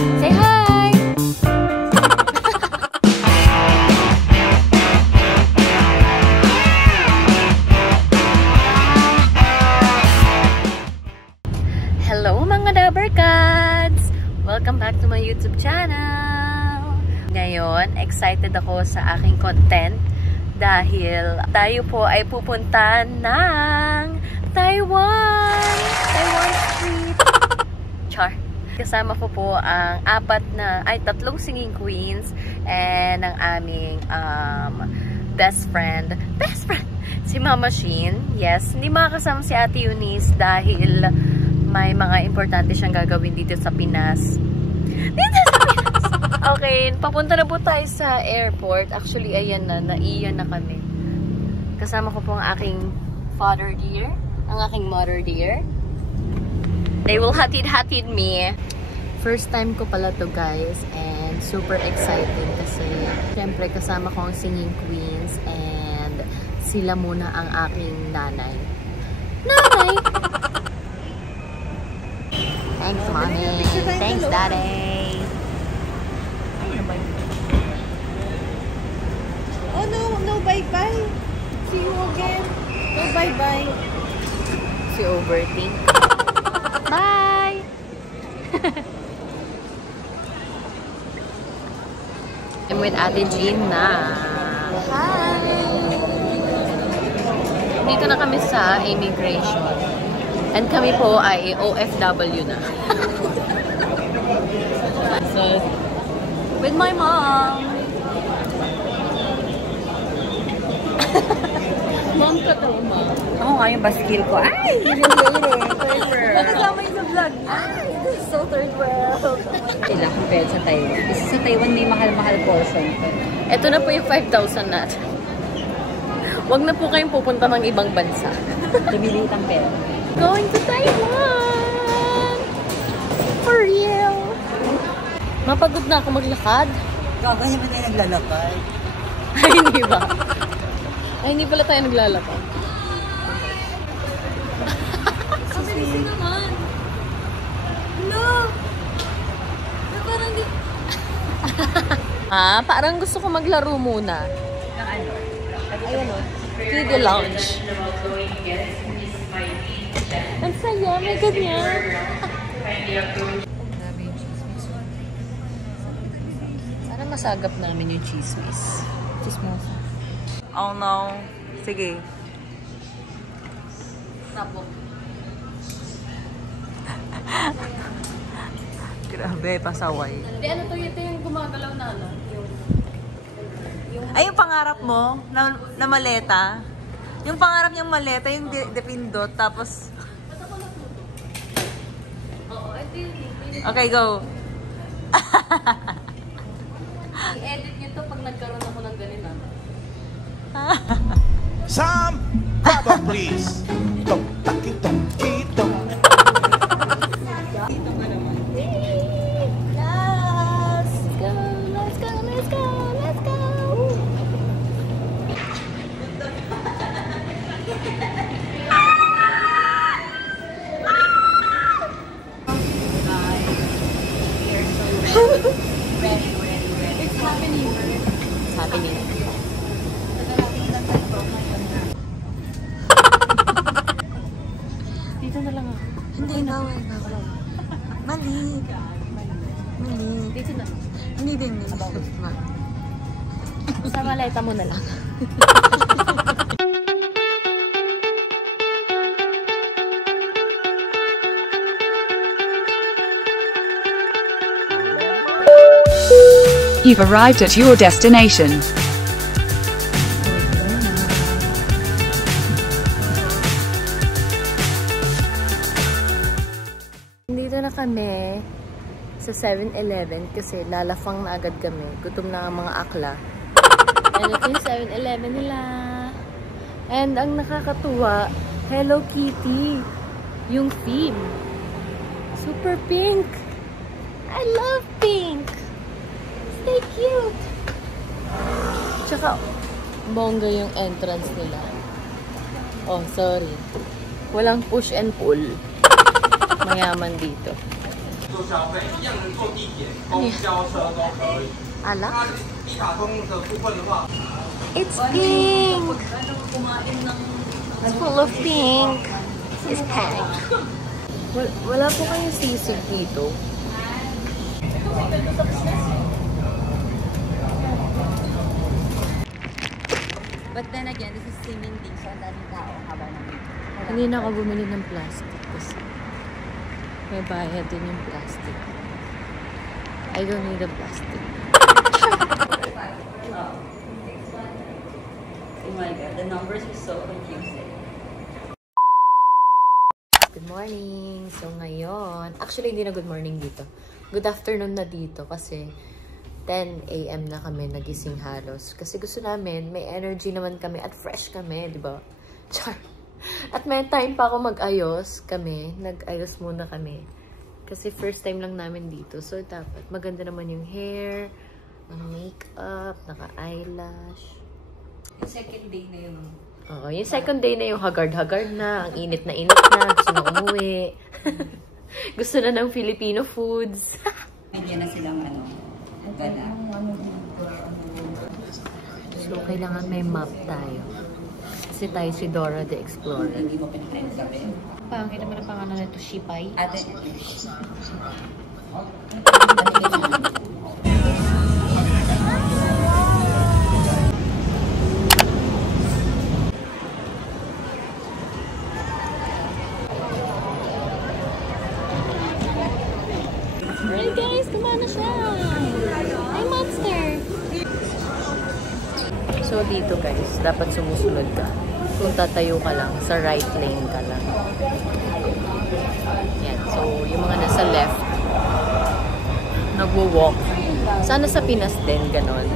Say hi! Hello mga Dabbercats! Welcome back to my YouTube channel! Ngayon, excited ako sa aking content dahil tayo po ay pupunta ng Taiwan! Taiwan Street! Char! Kasama ko po ang tatlong singing queens and ang aming best friend, si Mama Shin. Yes, hindi makakasama si Ate Eunice dahil may mga importante siyang gagawin dito sa Pinas. Okay, papunta na po tayo sa airport. Actually, ayan na, naiyan na kami. Kasama ko po ang aking father dear, ang aking mother dear. They will hatid me. First time ko pala to guys, and super excited kasi syempre kasama ko ang singing queens and sila muna ang aking nanay. Nanay! Thanks, Mommy. Thanks, Daddy. Oh, no, bye-bye. See you again. No, bye-bye. Si overthink. Bye! I'm with Ate Jean na. Hi! Dito na kami sa immigration. And kami po ay OFW na. So, with my mom. Mom ka to, mom. Oo nga, yung baskil ko. Ay! Nakasama yun sa vlog. Ay! This is so third world. Sila, compared sa Taiwan. Kasi sa Taiwan may mahal-mahal portion. Ito na po yung 5,000 natin. Huwag na po kayong pupunta ng ibang bansa. Lumiliit ang pera. Going to Taiwan! For real! Mapagod na ako maglakad. Gagawin mo tayo naglalakad. Ay, hindi ba? Ay, hindi pala tayo naglalakad. Kabilisin naman! Hello! Parang di... parang gusto ko maglaro muna. Ano? Ayun o. Kiddie Lounge. Ang saya, may ganyan. Sana masagap namin yung chismis. Chismosa. Oh no. Sige. Tapos. Grabe, pasaway. Hindi, ano to? Ito yung gumagalaw na ano? Ay, yung pangarap mo na maleta. Yung pangarap niyang maleta, yung depindot, tapos... Oo, ito yun. Okay, go. I-edit nyo to pag nagkaroon ako ng ganito. Some Papa, please. Tok, taki, tok, tok. Let's go, let's go, let's go. Ready. It's happening. It's happening. Dito na lang ako. Hindi, bawal. Mali. Dito na. Hindi din. Sa maleta mo na lang. You've arrived at your destination. Dito na kami sa 7-Eleven kasi lalafang na agad kami. Gutom na ang mga akla. And ito yung 7-Eleven nila. And ang nakakatuwa, Hello Kitty. Yung theme. Super pink. I love pink. Stay cute. Tsaka, bongga yung entrance nila. Oh, sorry. Walang push and pull. Mayaman dito. 做消费，一样能坐地铁、公交车都可以。 Alak? 那一卡通的部分的话， It's pink! It's full of pink. It's pink. Wala po kayong sisig dito. But then again, this is swimming din. So, ang daming tao habang nandito. Hindi na ako bumili ng plastic kasi may bayad din yung plastic. I don't need a plastic. Oh my God, the numbers are so confusing. Good morning! So ngayon, actually hindi na good morning dito. Good afternoon na dito kasi 10 AM na kami nagising halos. Kasi gusto namin, may energy naman kami at fresh kami, di ba? Char! At may time pa ako mag-ayos kami. Nag-ayos muna kami. Kasi first time lang namin dito. So dapat maganda naman yung hair, ang makeup, naka-eyelash. Yung second day na yun. Oo, yung second day na yung haggard-haggard na, ang init na, gusto na umuwi. Gusto na ng Filipino foods. Medyo na silang gana. So, kailangan may map tayo. Kasi tayo si Dora the Explorer. Hindi mo pinakain sabi. Pangit naman ang pangalan nito, Shipay. Ate. Hey guys, kumana siya! Ay, monster! So, dito guys, dapat sumusunod ka. Kung tatayo ka lang, sa right lane ka lang. Yan. So, yung mga nasa left, nagwo-walk. Sana sa Pinas din, ganon.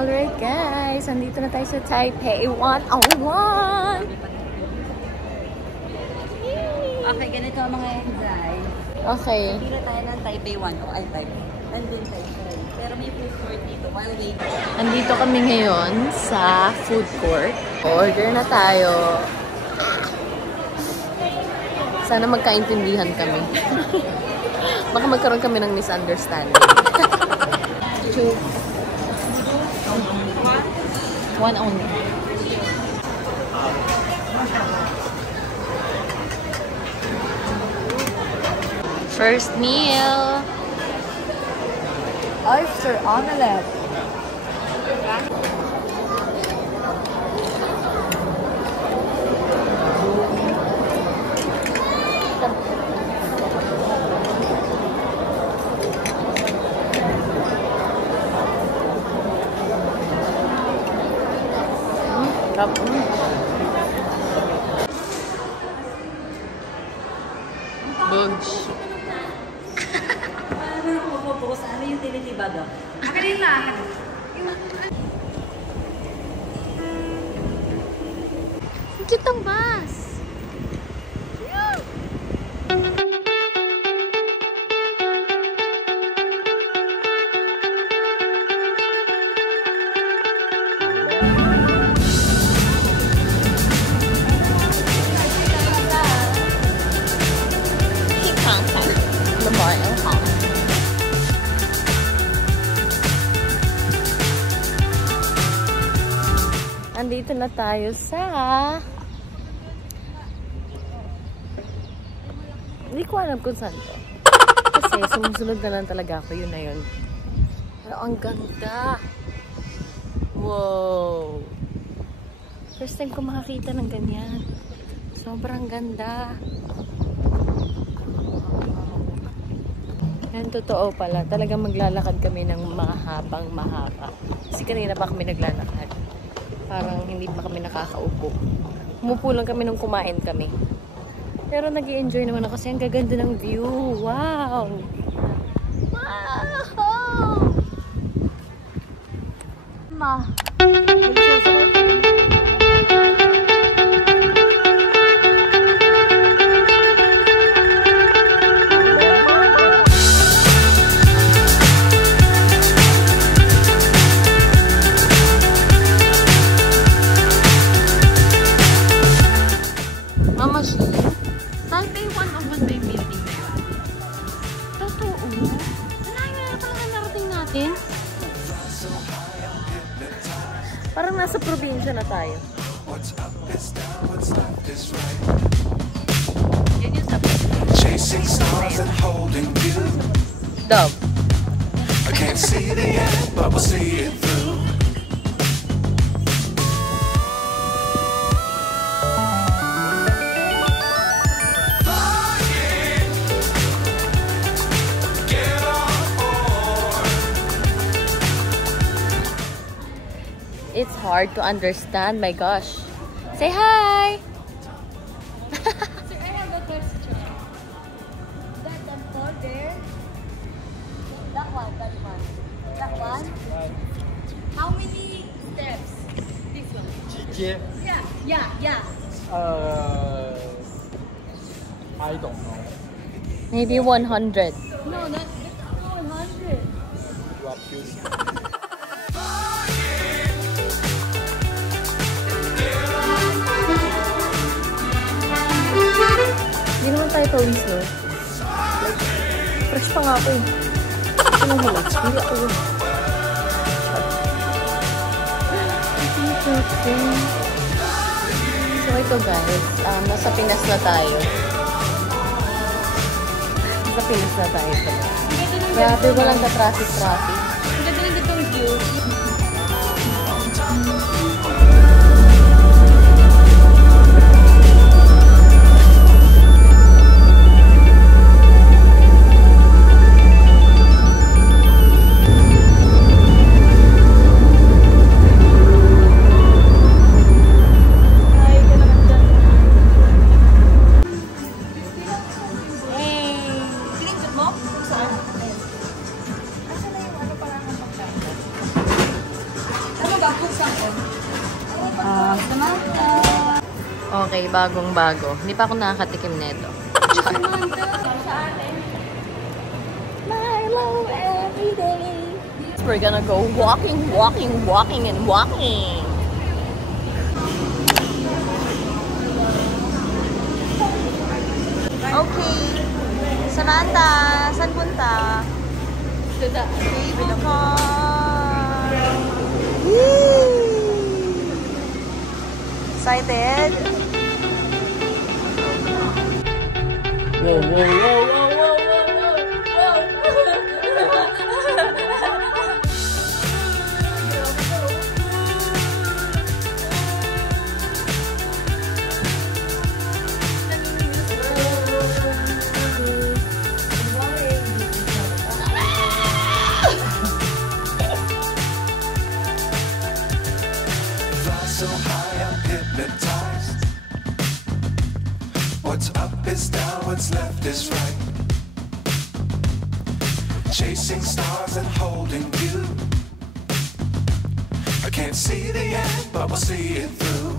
Alright guys, andito na tayo sa Taipei 101! Okay, ganito ang mga enzyme. Okay. Hindi na tayo ng Taipei 1 o ay Taipei. Nandun Taipei. Pero may food court dito while waiting. Andito kami ngayon sa food court. Order na tayo. Sana magkaintindihan kami. Baka magkaroon kami ng misunderstanding. Two. One only. First meal. Oyster omelette. Bugs. Ano yung tinitibaga? Ang cute ang bus. Andito na tayo sa... Hindi ko alam kung saan to. Kasi sumusunod na lang talaga ako. Yun na yun. Pero ang ganda! Wow! First time ko makakita ng ganyan. Sobrang ganda. Yan, totoo pala. Talagang maglalakad kami ng mahabang mahaba. Kasi kanina pa kami naglalakad. Parang hindi pa kami nakakaupo. Umupo lang kami nung kumain kami. Pero nag-i-enjoy naman ako kasi ang gaganda ng view. Wow! Wow! Ma! Parang nasa probinsya na tayo. Yan yung sabi. Chasing stars and holding you. Dove. I can't see the end, but we'll see it through. It's hard to understand. My gosh. Say hi! Sir, I have a question. That temple there? That one. That one? How many steps? This one. Yeah. I don't know. Maybe 100. No, not 100. You are cute. Hindi naman tayo pawis, no? Like, fresh pa nga ako eh. Ito nang huli. Hindi ako yun. So ito guys, nasa Pinas na tayo. Nasa Pinas na tayo. Grabe, walang ka-traffic-traffic. Ang ganda lang ditong view. Okay, bagong-bago. Hindi pa ako nakakatikim nito. Milo every day. We're gonna go walking, and walking. Okay. Samantha, saan punta? To the cable car. Excited? Whoa, whoa, whoa, whoa, whoa, whoa, Fly so high, I'm hypnotized. What's up is down, what's left is right. Chasing stars and holding you. I can't see the end, but we'll see it through.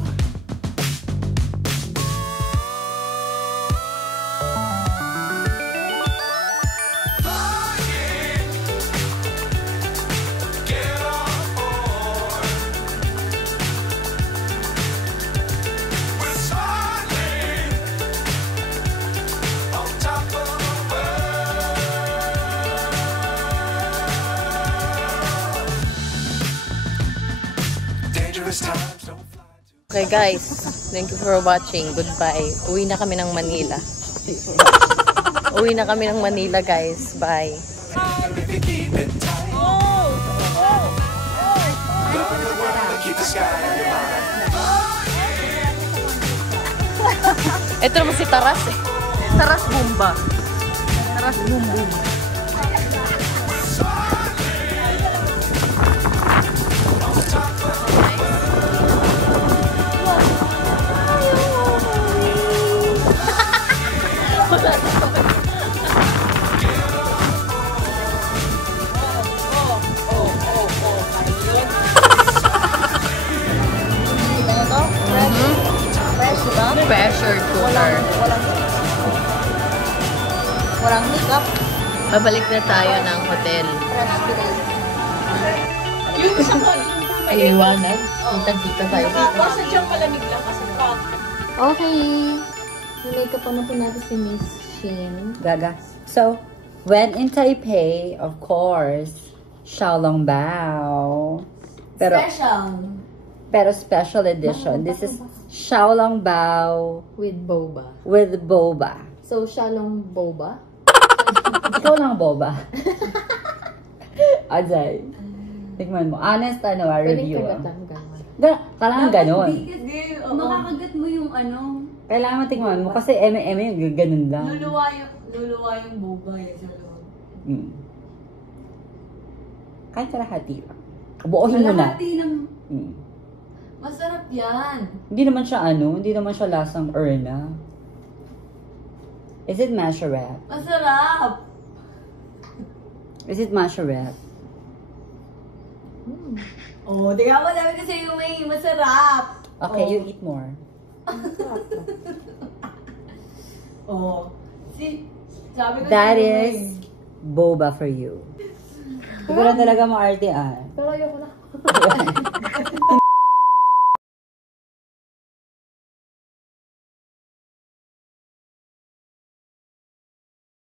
Okay guys, thank you for watching. Goodbye. Uwi na kami ng Manila. Uwi na kami ng Manila guys. Bye. Ito naman si Taras eh. Taras Bumba. Taras Bumbum. Pressure cooker. Walang makeup. Babalik na tayo ng hotel. Ay, iwanan. Kita-kita tayo. Basta dyan palamig lang kasi pag. Okay. May-makeup na po natin si Miss Shin. Gaga. So, when in Taipei, of course, Xiaolongbao. Pero, Special. Pero special edition. This is Xiaolong Bao With boba. with boba. So, siya lang boba? Ikaw lang boba. Ajay. Tikman mo. Honest, review. Kailangan ganon. Makakagat mo yung ano. Kailangan mo tikman mo kasi eme yung ganun lang. Luluwa yung boba yan sa loob. Kahit kalahati lang. Buohin mo na. Kalahati ng... Masarap yan. Hindi naman siya lasang erna. Is it masherette? Masarap. Is it masherette? Oh, di ka mo namin kasi yung may masarap. Okay, you eat more. Oh. See, sabi ko That sa'yo, is boba for you. Ikaw lang talaga maarte ah. Pero ayoko na.